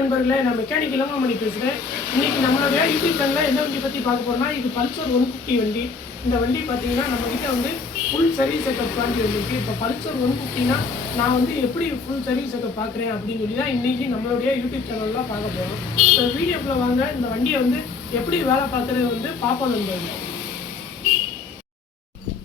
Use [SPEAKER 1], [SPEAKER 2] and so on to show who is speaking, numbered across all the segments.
[SPEAKER 1] நண்பர்களே நான் மெக்கானிக் இளமாமணி பேசுகிறேன் இன்னைக்கு நம்மளுடைய யூடியூப் சேனலில் எந்த வண்டி பற்றி பார்க்க போகிறோம்னா இது பல்சர் ஒன் ஃபிஃப்டி வண்டி. இந்த வண்டி பார்த்தீங்கன்னா நம்மக்கிட்ட வந்து ஃபுல் சர்வீஸ் செட்டப் வண்டி வந்துருக்கு இப்போ பல்சர் ஒன் ஃபிஃப்டினா நான் வந்து எப்படி ஃபுல் சர்வீஸ் செட்டப் பார்க்குறேன் அப்படின்னு சொல்லி தான் இன்றைக்கி நம்மளுடைய யூடியூப் சேனலில் பார்க்க போகிறோம் இப்போ வீடியோக்குள்ள வாங்க இந்த வண்டியை வந்து எப்படி வேலை பார்க்குறது வந்து பார்ப்போம் நண்பர்கள்.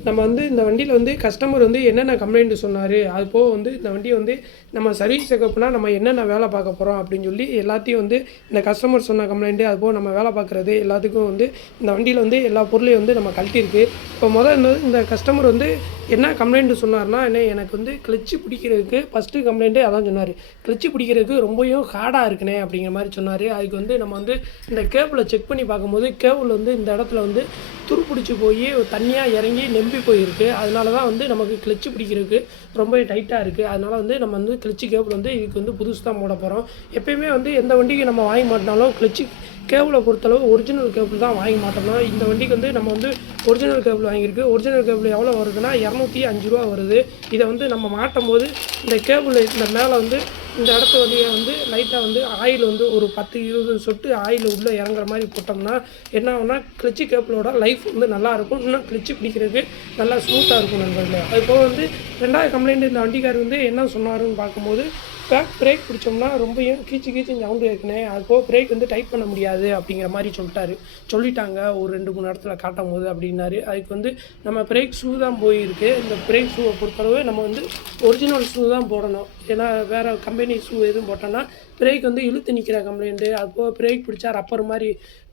[SPEAKER 1] நம்ம வந்து இந்த வண்டியில் வந்து கஸ்டமர் வந்து என்னென்ன கம்ப்ளைண்ட் சொன்னார் அது போக வந்து இந்த வண்டியை வந்து நம்ம சர்வீஸ் செக்கப்னா நம்ம என்னென்ன வேலை பார்க்க போகிறோம் அப்படின்னு சொல்லி எல்லாத்தையும் வந்து இந்த கஸ்டமர் சொன்ன கம்ப்ளைண்ட்டு அது போக நம்ம வேலை பார்க்குறது எல்லாத்துக்கும் வந்து இந்த வண்டியில் வந்து எல்லா பொருளையும் வந்து நம்ம கழட்டியிருக்கு. இப்போ முதல்ல இந்த இந்த கஸ்டமர் வந்து என்ன கம்ப்ளைண்ட் சொன்னார்னா என்ன எனக்கு வந்து கிளச்சு பிடிக்கிறதுக்கு ஃபஸ்ட்டு கம்ப்ளைண்ட்டே அதான் சொன்னார். கிளச்சு பிடிக்கிறதுக்கு ரொம்பவும் ஹார்டாக இருக்குனே அப்படிங்கிற மாதிரி சொன்னார். அதுக்கு வந்து நம்ம வந்து இந்த கேபிளை செக் பண்ணி பார்க்கும்போது கேபிள் வந்து இந்த இடத்துல வந்து துருப்பிடிச்சி போய் தண்ணியாக இறங்கி நெம்பி போயிருக்கு. அதனால தான் வந்து நமக்கு கிளச்சு பிடிக்கிறதுக்கு ரொம்ப டைட்டாக இருக்குது அதனால வந்து நம்ம வந்து கிளச்சு கேபிள் வந்து இதுக்கு வந்து புதுசு தான் போட போகிறோம் எப்பயுமே வந்து எந்த வண்டிக்கு நம்ம வாங்கி மாட்டினாலும் கிளச்சு கேபிளை பொறுத்தளவு ஒரிஜினல் கேபிள் தான் வாங்கி மாட்டோம்னா இந்த வண்டிக்கு வந்து நம்ம வந்து ஒரிஜினல் கேபிள் வாங்கியிருக்கு. ஒரிஜினல் கேபிள் எவ்வளோ வருதுன்னா இரநூத்தி அஞ்சு ரூபா வருது. இதை வந்து நம்ம மாட்டும் போது இந்த கேபிள் இந்த மேலே வந்து இந்த இடத்து வழியாக வந்து லைட்டாக வந்து ஆயில் வந்து ஒரு பத்து இருபது சொட்டு ஆயில் உள்ளே இறங்குற மாதிரி போட்டோம்னா என்ன ஆகும்னா கிளிச்சி கேபிளோட லைஃப் வந்து நல்லாயிருக்கும் இன்னும் கிளிச்சி பிடிக்கிறதுக்கு நல்லா ஸ்மூத்தாக இருக்கும் நண்பர்களே. அது வந்து ரெண்டாவது கம்ப்ளைண்ட் இந்த வண்டிக்கார் வந்து என்ன சொன்னாருன்னு பார்க்கும்போது பேக் பிரேக் பிடிச்சோம்னா ரொம்பயும் கீச்சு கீச்சு சவுண்டு இருக்குனே அது போக பிரேக் வந்து டைட் பண்ண முடியாது அப்படிங்கிற மாதிரி சொல்லிட்டாரு. சொல்லிட்டாங்க ஒரு ரெண்டு மூணு இடத்துல காட்டும் போது அப்படின்னாரு. அதுக்கு வந்து நம்ம பிரேக் ஷூ தான் போயிருக்கு. இந்த பிரேக் ஷூவை பொறுத்தளவு நம்ம வந்து ஒரிஜினல் ஷூ தான் போடணும். ஏன்னா வேறு கம்பெனி ஷூ எதுவும் போட்டோன்னா பிரேக் வந்து இழுத்து நிற்கிற கம்ப்ளைண்ட்டு அது போக பிரேக் பிடிச்சா ரப்பர் மாதிரி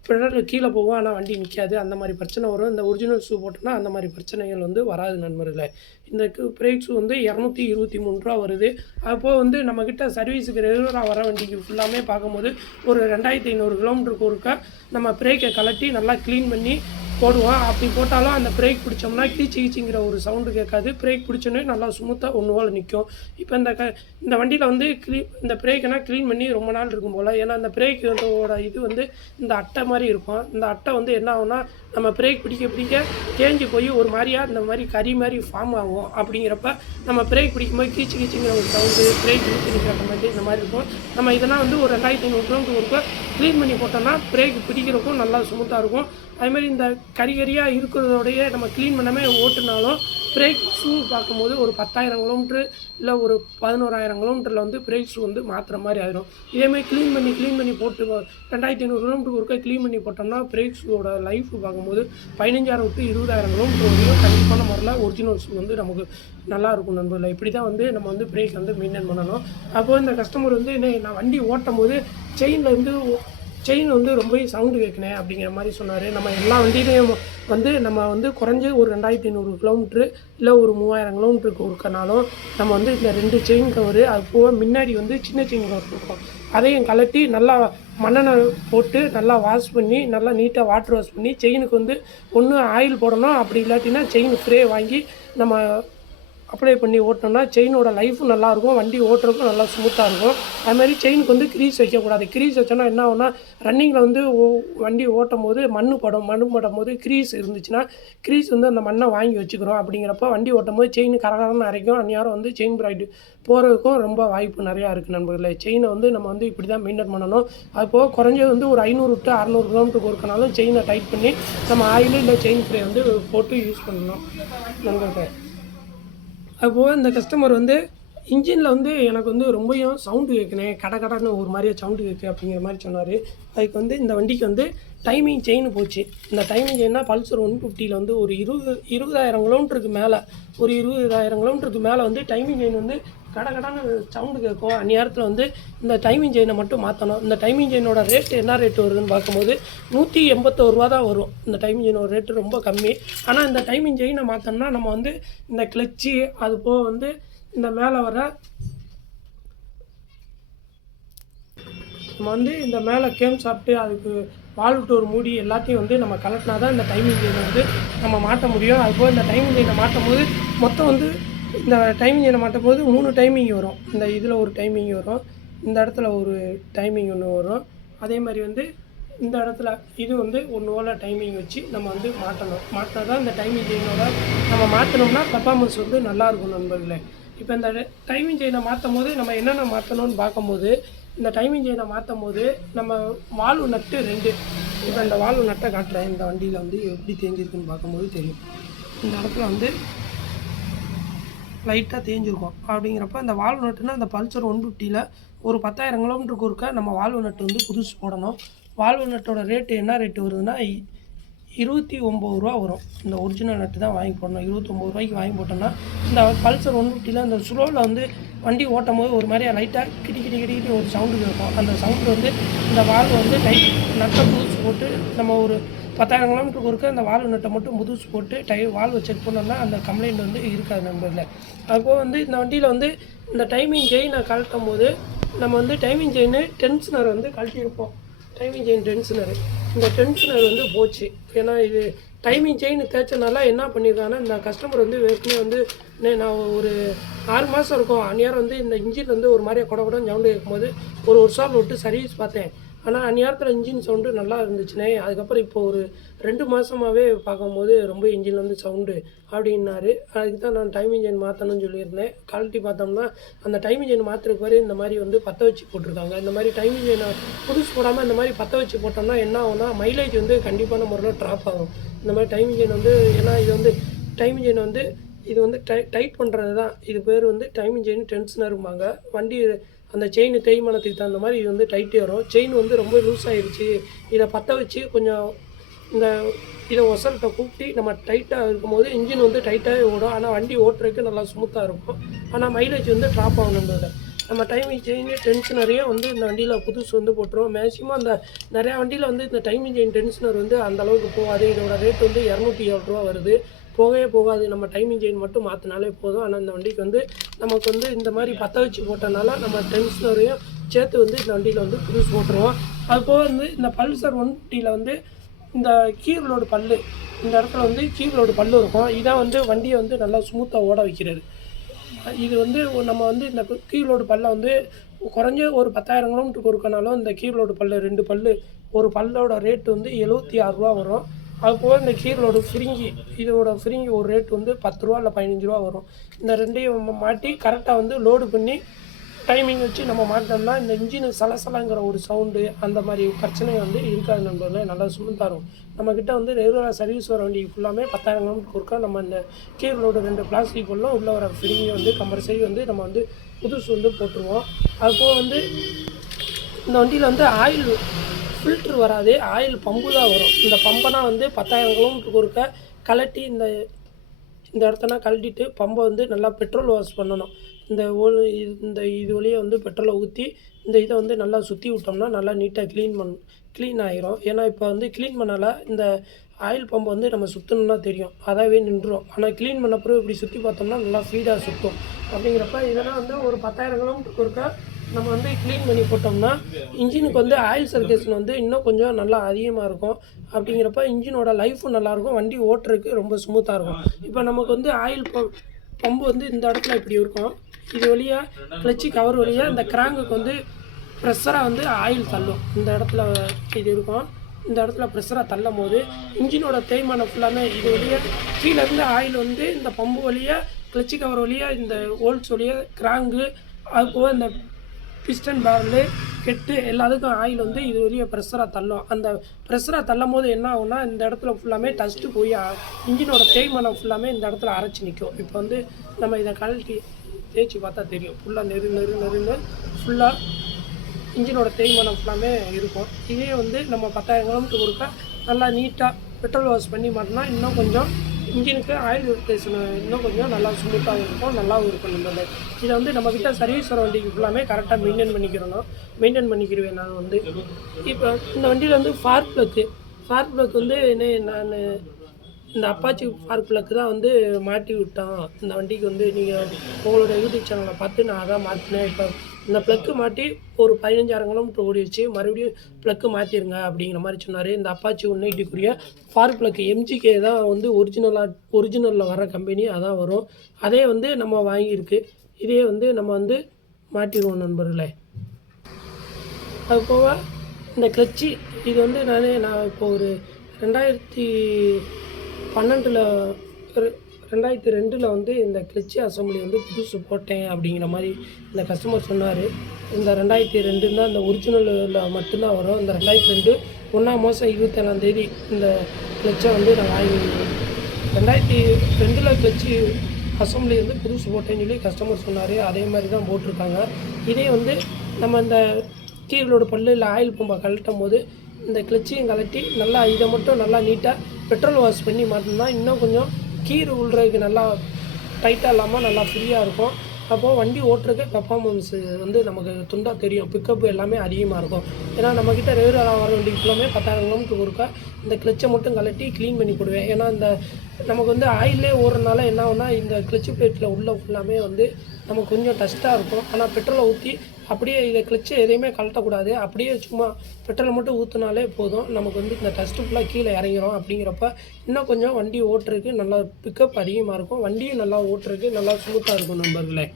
[SPEAKER 1] பெடலில் கீழே போவோம் ஆனால் வண்டி நிற்காது அந்த மாதிரி பிரச்சனை வரும். இந்த ஒரிஜினல் ஷூ போட்டோன்னா அந்த மாதிரி பிரச்சனைகள் வந்து வராது நண்பர்களை. இந்த பிரேக் ஷூ வந்து இரநூத்தி இருபத்தி மூணு ரூபா வருது. அப்போது வந்து நம்மக்கிட்ட சர்வீஸுக்கு ரெகுலராக வர வண்டிக்கு ஃபுல்லாமே பார்க்கும்போது ஒரு ரெண்டாயிரத்தி ஐநூறு கிலோமீட்டருக்கு ஒருக்கா நம்ம பிரேக்கை கலட்டி நல்லா க்ளீன் பண்ணி போடுவோம். அப்படி போட்டாலும் அந்த பிரேக் பிடிச்சோம்னா கீச்சி கீச்சிங்கிற ஒரு சவுண்டு கேட்காது. பிரேக் பிடிச்சோன்னே நல்லா ஸ்மூத்தாக ஒன்று போல் நிற்கும் இப்போ இந்த க இந்த வண்டியில் வந்து க்ளீ இந்த பிரேக்கெல்லாம் க்ளீன் பண்ணி ரொம்ப நாள் இருக்கும் போல். ஏன்னா இந்த பிரேக்கோட இது வந்து இந்த அட்டை மாதிரி இருக்கும். இந்த அட்டை வந்து என்ன ஆகும்னா நம்ம பிரேக் பிடிக்க பிடிக்க தேஞ்சு போய் ஒரு மாதிரியாக இந்த மாதிரி கறி மாதிரி ஃபார்ம் ஆகும். அப்படிங்கிறப்ப நம்ம பிரேக் குடிக்கும்போது கீச்சு கீச்சுங்கிற ஒரு சவுண்டு பிரேக் இழுத்து நிற்கிற மாதிரி இந்த மாதிரி இருக்கும். நம்ம இதெல்லாம் வந்து ஒரு ரெண்டாயிரத்தி ஐநூறு கிலோமீட்டர் ஒருக்கா க்ளீன் பண்ணி போட்டோம்னா பிரேக் பிடிக்கிறதுக்கும் நல்லா ஸ்மூத்தாக இருக்கும். அதுமாதிரி இந்த கறி கறியாக இருக்கிறதோடைய நம்ம க்ளீன் பண்ணாமல் ஓட்டுனாலும் பிரேக் ஷூ பார்க்கும்போது ஒரு பத்தாயிரம் கிலோமீட்ரு இல்லை ஒரு பதினோராயிரம் கிலோமீட்டரில் வந்து பிரேக் ஷூ வந்து மாற்றுற மாதிரி ஆயிரும். இதேமாதிரி க்ளீன் பண்ணி க்ளீன் பண்ணி போட்டு ரெண்டாயிரத்தி ஐநூறு கிலோமீட்டருக்கு ஒருக்கா க்ளீன் பண்ணி போட்டோம்னா பிரேக் ஷூவோட லைஃப் பார்க்கும்போது பதினஞ்சாயிரம் விட்டு இருபதாயிரம் கிலோமீட்டர் வரையும் கண்டிப்பான முறையில் ஒரிஜினல் ஷூ வந்து நமக்கு நல்லா இருக்கும் நண்பர்களே. இப்படி தான் வந்து நம்ம வந்து பிரேக் வந்து மெயின்டைன் பண்ணணும். அப்போது இந்த கஸ்டமர் வந்து என்ன நான் வண்டி ஓட்டும் போது செயினில் இருந்து செயின் வந்து ரொம்ப சவுண்டு கேட்குனேன் அப்படிங்கிற மாதிரி சொன்னார். நம்ம எல்லா வண்டியிலையும் வந்து நம்ம வந்து குறைஞ்சி ஒரு ரெண்டாயிரத்தி ஐநூறு கிலோமீட்ரு இல்லை ஒரு மூவாயிரம் கிலோமீட்டருக்கு ஒருக்கனாலும் நம்ம வந்து இந்த ரெண்டு செயின் கவரு அது போக முன்னாடி வந்து சின்ன செயின் கவர் இருக்கும் அதையும் கலட்டி நல்லா மண்ணெண்ணெய் போட்டு நல்லா வாஷ் பண்ணி நல்லா நீட்டாக வாட்டர் வாஷ் பண்ணி செயினுக்கு வந்து ஒன்று ஆயில் போடணும். அப்படி இல்லாட்டினா செயின் ஃப்ரே வாங்கி நம்ம அப்ளை பண்ணி ஓட்டினோம்னா செயினோட லைஃபும் நல்லாயிருக்கும் வண்டி ஓட்டுறதுக்கும் நல்லா ஸ்மூத்தாக இருக்கும். அதுமாதிரி செயினுக்கு வந்து க்ரீஸ் வைக்கக்கூடாது. க்ரீஸ் வச்சோன்னா என்ன ஆகும்னா ரன்னிங்கில் வந்து ஓ- வண்டி ஓட்டும் போது மண் படும் மண் படும் போது க்ரீஸ் இருந்துச்சுன்னா க்ரீஸ் வந்து அந்த மண்ணை வாங்கி வச்சுக்கிறோம் அப்படிங்கிறப்ப வண்டி ஓட்டும் போது செயின் கரகரன்னு அரைக்கும். அந்நேரம் வந்து செயின் ப்ரைடு போகிறதுக்கும் ரொம்ப வாய்ப்பு நிறையா இருக்குது நண்பர்களே. செயினை வந்து நம்ம வந்து இப்படி தான் மெயின்டைன் பண்ணணும் அதுபோக குறைஞ்சது வந்து ஒரு ஐநூறு டு அறநூறு கிலோமீட்டருக்கு ஒருக்கனாலும் செயினை டைட் பண்ணி நம்ம ஆயில் இல்லை செயின் ஃப்ரே வந்து போட்டு யூஸ் பண்ணணும் நண்பர்களே. அதுபோக இந்த கஸ்டமர் வந்து இன்ஜினில் வந்து எனக்கு வந்து ரொம்பவும் சவுண்டு கேட்குனேன் கட கடன்னு ஒரு மாதிரியே சவுண்டு கேட்கு அப்படிங்கிற மாதிரி சொன்னார். அதுக்கு வந்து இந்த வண்டிக்கு வந்து டைமிங் செயின் போச்சு. இந்த டைமிங் செயின்னா பல்சர் ஒன் ஃபிஃப்டியில் வந்து ஒரு இருபது இருபதாயிரம் கிலோமீட்டருக்கு மேலே ஒரு இருபதாயிரம் கிலோமீட்டருக்கு மேலே வந்து டைமிங் செயின் வந்து கட கடன்னு சவுண்டு கேட்கும். அந்நேரத்தில் வந்து இந்த டைமிங் செயினை மட்டும் மாற்றணும் இந்த டைமிங் செயினோட ரேட்டு என்ன ரேட் வருதுன்னு பார்க்கும்போது நூற்றி எண்பத்தோரு ரூபா தான் வரும். இந்த டைமிங் செயினோட ரேட்டு ரொம்ப கம்மி. ஆனால் இந்த டைமிங் செயினை மாற்றோம்னா நம்ம வந்து இந்த கிளச்சு அது போக வந்து இந்த மேலே வர நம்ம வந்து இந்த மேலே கேம் சாப்பிட்டு அதுக்கு வால்விட்டோர் மூடி எல்லாத்தையும் வந்து நம்ம கலட்டினா தான் இந்த டைமிங் செயினை வந்து நம்ம மாட்ட முடியும். அதுபோல் இந்த டைமிங் செயினை மாட்டும் போது மொத்தம் வந்து இந்த டைமிங் செயினை மாட்டும் போது மூணு டைமிங் வரும். இந்த இதில் ஒரு டைமிங் வரும். இந்த இடத்துல ஒரு டைமிங் ஒன்று வரும். அதே மாதிரி வந்து இந்த இடத்துல இது வந்து ஒன்று போல் டைமிங் வச்சு நம்ம வந்து மாட்டணும். மாட்டினா தான் இந்த டைமிங் செயினோட நம்ம மாற்றினோம்னா பர்ஃபார்மன்ஸ் வந்து நல்லாயிருக்கும் நண்பர்களே. இப்போ இந்த டைமிங் செயினை மாற்றும் போது நம்ம என்னென்ன மாற்றணும்னு பார்க்கும்போது இந்த டைமிங் செயினை மாற்றும் போது நம்ம வால்வு நட்டு ரெண்டு. இப்போ இந்த வால்வு நட்டை காட்டுறேன். இந்த வண்டியில் வந்து எப்படி தேஞ்சிருக்குன்னு பார்க்கும்போது தெரியும். இந்த இடத்துல வந்து லைட்டாக தேஞ்சிருக்கும். அப்படிங்கிறப்ப அந்த வால்வு நட்டுனா அந்த பல்சர் ஒன் ஃபிஃப்டியில் ஒரு பத்தாயிரம் கிலோமீட்டருக்கு ஒருக்க நம்ம வால்வு நட்டு வந்து புதுசு போடணும். வால்வு நட்டோட ரேட்டு என்ன ரேட்டு வருதுன்னா இருபத்தி ஒம்பது ரூபா வரும். இந்த ஒரிஜினல் நட்டு தான் வாங்கி போடணும். இருபத்தொம்பது ரூபாய்க்கு வாங்கி போட்டோம்னா இந்த பல்சர் ஒன் ஃபிஃப்டியில் அந்த ஸ்லோவில் வந்து வண்டி ஓட்டும் போது ஒரு மாதிரியா லைட்டாக கிட்டி கிட்டி கிட்டி கிட்டி ஒரு சவுண்டு இருக்கும். அந்த சவுண்டு வந்து இந்த வால்வு வந்து டைட் நட்டை புதுசு போட்டு நம்ம ஒரு பத்தாயிரம் கிலோமீட்டருக்கு ஒருக்க அந்த வால்வு நட்டை மட்டும் புதுசு போட்டு டை வால்வை செக் பண்ணோம்னா அந்த கம்ப்ளைண்ட் வந்து இருக்காது நம்பரில் அப்போது வந்து இந்த வண்டியில் வந்து இந்த டைமிங் செயின் நான் கழட்டும் போது நம்ம வந்து டைமிங் செயின் டென்ஷனர் வந்து கழட்டியிருப்போம். டைமிங் செயின் டென்ஷனர் இந்த டென்ஷனர் வந்து போச்சு. ஏன்னா இது டைமிங் செயின் தேய்ச்சனால என்ன பண்ணியிருக்காங்கன்னா இந்த கஸ்டமர் வந்து ஏற்கனவே வந்து நான் ஒரு ஆறு மாதம் இருக்கும். அந்நேரம் வந்து இந்த இன்ஜின் வந்து ஒரு மாதிரியே கொட கொடன்னு சவுண்டு இருக்கும்போது ஒரு வருஷம் விட்டு சர்வீஸ் பார்த்தேன். ஆனால் அந்நேரத்தில் இன்ஜின் சவுண்டு நல்லா இருந்துச்சுனே அதுக்கப்புறம் இப்போ ஒரு ரெண்டு மாதமாகவே பார்க்கும்போது ரொம்ப இன்ஜின் வந்து சவுண்டு அப்படின்னாரு. அதுக்கு தான் நான் டைம் இன்ஜின் மாற்றணும்னு சொல்லியிருந்தேன். குவாலிட்டி பார்த்தோம்னா அந்த டைம் இன்ஜின் மாற்றுறதுக்கு வரை இந்த மாதிரி வந்து பற்ற வச்சு போட்டிருக்காங்க. இந்த மாதிரி டைம் இன்ஜினை புதுசு போடாமல் இந்த மாதிரி பற்ற வச்சு போட்டோம்னா என்ன ஆகும்னா மைலேஜ் வந்து கண்டிப்பான முறையில் ட்ராப் ஆகும். இந்த மாதிரி டைம் இன்ஜின் வந்து ஏன்னா இது வந்து டைம் இன்ஜின் வந்து இது வந்து டை டைட் பண்ணுறது தான் இது பேர் வந்து டைம் இன்ஜின் டென்ஷனரும்பாங்க வண்டி அந்த செயின் தேய்மானத்துக்கு தகுந்த மாதிரி இது வந்து டைட்டே வரும் செயின் வந்து ரொம்ப லூஸ் ஆகிருச்சு இதை பற்ற வச்சு கொஞ்சம் இந்த இதை ஒசல்கிட்ட கூப்பிட்டு நம்ம டைட்டாக இருக்கும்போது இன்ஜின் வந்து டைட்டாகவே ஓடும். ஆனால் வண்டி ஓட்டுறதுக்கு நல்லா ஸ்மூத்தாக இருக்கும். ஆனால் மைலேஜ் வந்து ட்ராப் ஆகணுன்றது நம்ம டைமிங் செயின் டென்ஷனரையும் வந்து இந்த வண்டியில் புதுசு வந்து போட்டுருவோம் மேக்ஸிமம் அந்த நிறையா வண்டியில் வந்து இந்த டைமிங் செயின் டென்ஷனர் வந்து அந்த அளவுக்கு போகாது. இதோட ரேட் வந்து இரநூத்தி ஏழு ரூபா வருது. போகவே போகாது. நம்ம டைமிங் செயின் மட்டும் மாற்றினாலே போதும். ஆனால் இந்த வண்டிக்கு வந்து நமக்கு வந்து இந்த மாதிரி பற்ற வச்சு போட்டனால நம்ம டென்ஷனரையும் சேர்த்து வந்து இந்த வண்டியில் வந்து புதுசு போட்டுருவோம் அதுபோக வந்து இந்த பல்சர் வண்டியில் வந்து இந்த கீரலோட பல்லு. இந்த இடத்துல வந்து கீரலோட பல்லு இருக்கும். இதான் வந்து வண்டியை வந்து நல்லா ஸ்மூத்தாக ஓட வைக்கிறது. இது வந்து நம்ம வந்து இந்த கீழோடு பல்லை வந்து குறைஞ்ச ஒரு பத்தாயிரம் கிலோமீட்டருக்கு இருக்கனாலும் இந்த கீழோடு பல்லு ரெண்டு பல்லு. ஒரு பல்லோட ரேட்டு வந்து எழுபத்தி ஆறுரூவா வரும். அது போக இந்த கீழோட ஃப்ரிங்கி இதோட ஃப்ரிங்கி ஒரு ரேட் வந்து பத்து ரூபா இல்லை பதினஞ்சு ரூபா வரும். இந்த ரெண்டையும் மாட்டி கரெக்டாக வந்து லோடு பண்ணி டைமிங் வச்சு நம்ம மாட்டோம்னா இந்த இன்ஜின் சலசலங்கிற ஒரு சவுண்டு அந்த மாதிரி பிரச்சனை வந்து இருக்காது நண்பர்களே. நல்லா ஸ்மூத்தாக நம்மக்கிட்ட வந்து ரெகுலராக சர்வீஸ் வர வண்டி ஃபுல்லாமே பத்தாயிரம் கிலோமீட்டர் இருக்கா நம்ம இந்த கீரோட ரெண்டு பிளாஸ்டிக் உள்ள உள்ளே வர ஃப்ரீ வந்து கம்பல்சரி வந்து நம்ம வந்து புதுசு வந்து போட்டுருவோம். அதுபோக வந்து இந்த வண்டியில் வந்து ஆயில் ஃபில்ட்ரு வராது ஆயில் பம்பு தான் வரும். இந்த பம்பனா வந்து பத்தாயிரம் கிலோமீட்டருக்கு ஒருக்க கலட்டி இந்த இந்த இடத்தனா கழட்டிட்டு பம்பை வந்து நல்லா பெட்ரோல் வாஷ் பண்ணணும். இந்த ஓல் இந்த இது வழியே வந்து பெட்ரோலை ஊற்றி இந்த இதை வந்து நல்லா சுற்றி விட்டோம்னா நல்லா நீட்டாக க்ளீன் பண் க்ளீன் ஆகிரும் ஏன்னா இப்போ வந்து க்ளீன் பண்ணால இந்த ஆயில் பம்பை வந்து நம்ம சுற்றணும்னா தெரியும். அதாவே நின்றுடும் ஆனால் க்ளீன் பண்ண பிறகு இப்படி சுற்றி பார்த்தோம்னா நல்லா ஃபீடாக சுற்றும் அப்படிங்கிறப்ப இதெல்லாம் வந்து ஒரு பத்தாயிரம் கிலோமீட்டருக்கு ஒருக்கா நம்ம வந்து க்ளீன் பண்ணி போட்டோம்னா இன்ஜினுக்கு வந்து ஆயில் சர்க்குலேஷன் வந்து இன்னும் கொஞ்சம் நல்லா அதிகமாக இருக்கும். அப்படிங்கிறப்ப இன்ஜினோட லைஃபும் நல்லாயிருக்கும் வண்டி ஓட்டுறதுக்கு ரொம்ப ஸ்மூத்தாக இருக்கும். இப்போ நமக்கு வந்து ஆயில் பம்பு வந்து இந்த இடத்துல இப்படி இருக்கும். இது வழியாக கிளச்சி கவர் வழியாக இந்த கிராங்குக்கு வந்து ப்ரெஷராக வந்து ஆயில் தள்ளும். இந்த இடத்துல இது இருக்கும். இந்த இடத்துல ப்ரெஷராக தள்ளும் போது இன்ஜினோட தேய்மானம் ஃபுல்லாமே இது வழியாக கீழேருந்து ஆயில் வந்து இந்த பம்பு வழியாக கிளச்சி கவர் வழியாக இந்த ஹோல்ஸ் வழியாக கிராங்கு அது போக இந்த பிஸ்டன் பேரலு கெட்டு எல்லாத்துக்கும் ஆயில் வந்து இது வரையும் ப்ரெஷராக தள்ளும். அந்த ப்ரெஷராக தள்ளும் போது என்ன ஆகும்னா இந்த இடத்துல ஃபுல்லாமே டஸ்ட்டு போய் இன்ஜினோட தேய்மானம் ஃபுல்லாமே இந்த இடத்துல அரைச்சி நிற்கும் இப்போ வந்து நம்ம இதை கழட்டி தேய்ச்சி பார்த்தா தெரியும். ஃபுல்லாக நெரு நெரு நெருன்னு ஃபுல்லாக இன்ஜினோட தேய்மானம் ஃபுல்லாமே இருக்கும். இதே வந்து நம்ம பத்தாயிரம் கிலோமீட்டர் ஒருக்கா நல்லா நீட்டாக பெட்ரோல் வாஷ் பண்ணி மாட்டினா இன்னும் கொஞ்சம் இன்ஜினுக்கு ஆயில் ரொட்டேஷன் இன்னும் கொஞ்சம் நல்லா ஸ்மூத்தாக இருக்கும் நல்லாவும் இருக்கும் நம்மளது. இதை வந்து நம்ம கிட்ட சர்வீஸ் வர வண்டிக்கு ஃபுல்லாமே கரெக்டாக மெயின்டைன் பண்ணிக்கிறோம் மெயின்டைன் பண்ணிக்கிடுவேன் நான் வந்து. இப்போ இந்த வண்டியில் வந்து ஃபார்க் ப்ளக்கு ஃபார்க் ப்ளக் வந்து என்ன நான் இந்த அப்பாச்சி ஃபார்க் ப்ளக்கு தான் வந்து மாட்டி விட்டான். இந்த வண்டிக்கு வந்து நீங்கள் உங்களோட யூடியூப் சேனலை பார்த்து நான் அதான் மாற்றினேன் இப்போ இந்த ப்ளக்கு மாட்டி ஒரு பதினஞ்சாயிரம் கிலோமீட்டர் ஓடிடுச்சு. மறுபடியும் ப்ளக்கு மாற்றிருங்க அப்படிங்கிற மாதிரி சொன்னார். இந்த அப்பாச்சி ஒன் எயிட்டிக்குரிய ஃபார்க் ப்ளக்கு எம்ஜிகே தான் வந்து ஒரிஜினலாக ஒரிஜினலில் வர கம்பெனி அதான் வரும். அதே வந்து நம்ம வாங்கியிருக்கு. இதே வந்து நம்ம வந்து மாட்டிடுவோம் நண்பர்களே. அது போக இந்த கிளச்சி இது வந்து நான் நான் இப்போ ஒரு ரெண்டாயிரத்தி பன்னெண்டில் ரெண்டாயிரத்தி ரெண்டில் வந்து இந்த கிளிச்சி அசம்பிளி வந்து புதுசு போட்டேன் அப்படிங்கிற மாதிரி இந்த கஸ்டமர் சொன்னார். இந்த ரெண்டாயிரத்தி ரெண்டு தான் இந்த ஒரிஜினலில் மட்டும்தான் வரும். இந்த ரெண்டாயிரத்தி ரெண்டு ஒன்றாம் மாதம் இருபத்தேழாம் தேதி இந்த கிளச்சை வந்து நான் வாங்கி ரெண்டாயிரத்தி ரெண்டில் கிளச்சி அசம்பிளி வந்து புதுசு போட்டேன்னு சொல்லி கஸ்டமர் சொன்னார். அதே மாதிரி தான் போட்டிருக்காங்க. இதே வந்து நம்ம இந்த கீழோட பல்லு இல்லை ஆயில் பம்பை கழட்டும் போது இந்த கிளச்சியும் கழட்டி நல்லா இதை மட்டும் நல்லா நீட்டாக பெட்ரோல் வாஷ் பண்ணி மாட்டினா இன்னும் கொஞ்சம் கீர் உள்றதுக்கு நல்லா டைட்டாக இல்லாமல் நல்லா ஃப்ரீயாக இருக்கும். அப்போது வண்டி ஓட்டுறதுக்கு பெர்ஃபார்மன்ஸ் வந்து நமக்கு துண்டாக தெரியும். பிக்கப் எல்லாமே அதிகமாக இருக்கும். ஏன்னா நம்மக்கிட்ட ரெகுலராக வர வண்டி ஃபுல்லாமே பத்தாயிரம் கிலோமீட்டருக்கு ஒருக்கா இந்த கிளச்சை மட்டும் கழட்டி க்ளீன் பண்ணி போடுவேன். ஏன்னா இந்த நமக்கு வந்து ஆயிலே ஓடுறதுனால என்ன ஆகுனா இந்த கிளச்சு பிளேட்டில் உள்ள ஃபுல்லாமே வந்து நமக்கு கொஞ்சம் டஸ்ட்டாக இருக்கும். ஆனால் பெட்ரோலை ஊற்றி அப்படியே இதை கிழிச்சு எதையுமே கழட்டக்கூடாது. அப்படியே சும்மா பெட்ரோலை மட்டும் ஊற்றினாலே போதும். நமக்கு வந்து இந்த டஸ்ட்டு ஃபுல்லாக கீழே இறங்கிரும் அப்படிங்கிறப்ப இன்னும் கொஞ்சம் வண்டி ஓட்டுறதுக்கு நல்லா பிக்கப் அதிகமாக இருக்கும். வண்டியும் நல்லா ஓட்டுறதுக்கு நல்லா ஸ்மூத்தாக இருக்கும் நண்பர்களே.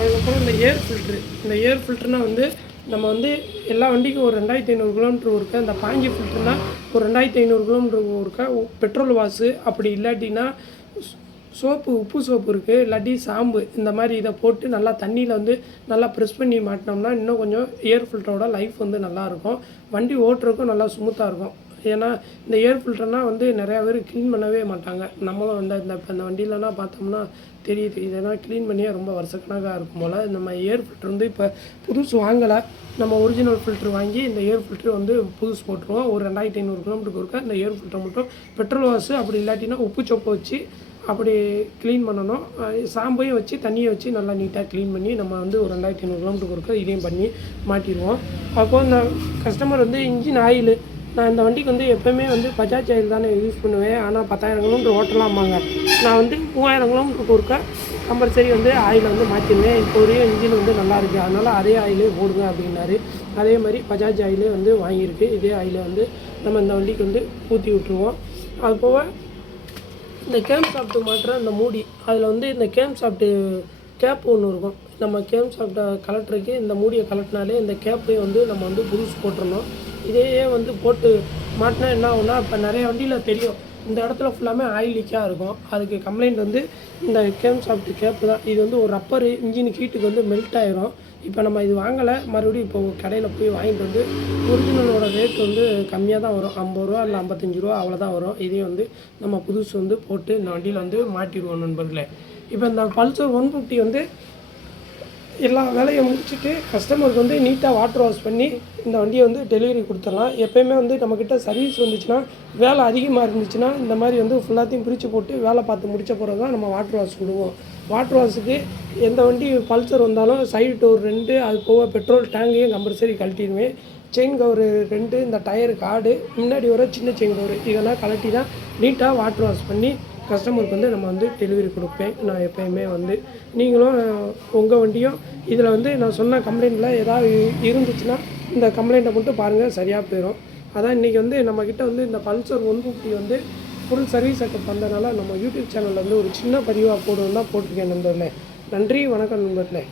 [SPEAKER 1] அதுக்கப்புறம் இந்த ஏர் ஃபில்ட்ரு இந்த ஏர் ஃபில்ட்ருனா வந்து நம்ம வந்து எல்லா வண்டிக்கும் ஒரு ரெண்டாயிரத்தி ஐநூறு கிலோமீட்டர் ஒருக்க அந்த பாஞ்சி ஃபில்ட்ருனா ஒரு ரெண்டாயிரத்தி ஐநூறு கிலோமீட்டர் ஒருக்க பெட்ரோல் வாசு அப்படி இல்லாட்டினா சோப்பு உப்பு சோப்பு இருக்குது இல்லாட்டி சாம்பு இந்த மாதிரி இதை போட்டு நல்லா தண்ணியில் வந்து நல்லா ப்ரெஸ் பண்ணி மாட்டினோம்னா இன்னும் கொஞ்சம் ஏர் ஃபில்டரோட லைஃப் வந்து நல்லாயிருக்கும் வண்டி ஓட்டுறதுக்கும் நல்லா ஸ்மூத்தாக இருக்கும். ஏன்னா இந்த ஏர் ஃபில்டர்னால் வந்து நிறையா பேர் க்ளீன் பண்ணவே மாட்டாங்க. நம்மளும் வந்து இந்த இப்போ இந்த வண்டியிலலாம் பார்த்தோம்னா தெரியுது. இதெல்லாம் க்ளீன் பண்ணியே ரொம்ப வருஷக்கணக்காக இருக்கும் போல். நம்ம ஏர் ஃபில்டர் வந்து இப்போ புதுசு வாங்கலை. நம்ம ஒரிஜினல் ஃபில்ட்ரு வாங்கி இந்த ஏர் ஃபில்ட்ரு வந்து புதுசு போட்டுருவோம். ஒரு ரெண்டாயிரத்தி ஐநூறு கிலோமீட்டருக்கு இருக்க இந்த ஏர் ஃபில்டர் மட்டும் பெட்ரோல் வாஷு அப்படி இல்லாட்டினா உப்பு சொப்பை வச்சு அப்படி க்ளீன் பண்ணணும். சாம்பையும் வச்சு தண்ணியை வச்சு நல்லா நீட்டாக க்ளீன் பண்ணி நம்ம வந்து ஒரு ரெண்டாயிரத்தி ஐநூறு கிலோமீட்டருக்கு ஒருக்க இதையும் பண்ணி மாட்டிடுவோம். அப்போது இந்த கஸ்டமர் வந்து இன்ஜின் ஆயிலு நான் இந்த வண்டிக்கு வந்து எப்போவுமே வந்து பஜாஜ் ஆயில் தானே யூஸ் பண்ணுவேன். ஆனால் பத்தாயிரம் கிலோமீட்டர் ஓட்டலாமாங்க. நான் வந்து மூவாயிரம் கிலோமீட்டருக்கு ஒருக்க கம்பல்சரி வந்து ஆயிலை வந்து மாற்றிருந்தேன் இப்போ வரையும் இன்ஜின் வந்து நல்லா இருக்குது அதனால் அதே ஆயிலே போடுங்க அப்படின்னாரு. அதே மாதிரி பஜாஜ் ஆயிலே வந்து வாங்கியிருக்கு. இதே ஆயிலை வந்து நம்ம இந்த வண்டிக்கு வந்து ஊற்றி விட்ருவோம் அது போக இந்த கேம் சாப்பிட்டு மாட்டுற அந்த மூடி. அதில் வந்து இந்த கேம் சாப்பிட்டு கேப் ஒன்று இருக்கும். நம்ம கேம் சாப்பிட்ட கலட்டுறதுக்கு இந்த மூடியை கலட்டினாலே இந்த கேப்பையும் வந்து நம்ம வந்து புதுசு போட்டுடணும் இதையே வந்து போட்டு மாட்டினா என்ன ஆகும்னா இப்போ நிறைய வண்டியில் தெரியும். இந்த இடத்துல ஃபுல்லாமே ஆயில் லீக்காக இருக்கும். அதுக்கு கம்ப்ளைண்ட் வந்து இந்த கேம் சாப்பிட்டு கேப்பு தான். இது வந்து ஒரு ரப்பரு இன்ஜின் ஹீட்டுக்கு வந்து மெல்ட் ஆயிரும். இப்போ நம்ம இது வாங்கலை மறுபடியும் இப்போ கடையில் போய் வாங்கிட்டு வந்து ஒரிஜினலோட ரேட் வந்து கம்மியாக தான் வரும். ஐம்பது ரூபா இல்லை ஐம்பத்தஞ்சு ரூபா அவ்வளோதான் வரும். இதையும் வந்து நம்ம புதுசு வந்து போட்டு இந்த வண்டியில் வந்து மாட்டிடுவோம் நண்பர்களே. இப்போ இந்த பல்சர் ஒன் ஃபிஃப்டி வந்து எல்லா வேலையை முடிச்சுட்டு கஸ்டமருக்கு வந்து நீட்டாக வாட்டர் வாஷ் பண்ணி இந்த வண்டியை வந்து டெலிவரி கொடுத்துடலாம். எப்போயுமே வந்து நம்மக்கிட்ட சர்வீஸ் வந்துச்சுன்னா வேலை அதிகமாக இருந்துச்சுன்னா இந்த மாதிரி வந்து ஃபுல்லாத்தையும் பிரித்து போட்டு வேலை பார்த்து முடிச்ச பிறகு தான் நம்ம வாட்டர் வாஷ் விடுவோம். வாட்டர் வாஷுக்கு எந்த வண்டி பல்சர் வந்தாலும் சைடு டோர் ரெண்டு அது போக பெட்ரோல் டேங்கையும் கம்பல்சரி கழட்டிடுவேன் செயின் கவர் ரெண்டு இந்த டயர் கார்டு முன்னாடி வர சின்ன செயின் கவர் இதெல்லாம் கழட்டி தான் நீட்டாக வாட்டர் வாஷ் பண்ணி கஸ்டமருக்கு வந்து நம்ம வந்து டெலிவரி கொடுப்பேன். நான் எப்போயுமே வந்து நீங்களும் உங்கள் வண்டியும் இதில் வந்து நான் சொன்ன கம்ப்ளைண்ட்டில் ஏதாவது இருந்துச்சுன்னா இந்த கம்ப்ளைண்ட்டை மட்டும் பாருங்கள் சரியாக போயிடும் அதான் இன்றைக்கி வந்து நம்மக்கிட்ட வந்து இந்த பல்சர் ஒன் ஃபிஃப்டி வந்து ஃபுல் சர்வீஸ் செட்டப் வந்தனால நம்ம யூடியூப் சேனலில் வந்து ஒரு சின்ன பதிவாக போடுவோம் தான் போட்டிருக்கேன் நண்பர்களே. நன்றி வணக்கம் நண்பர்களே.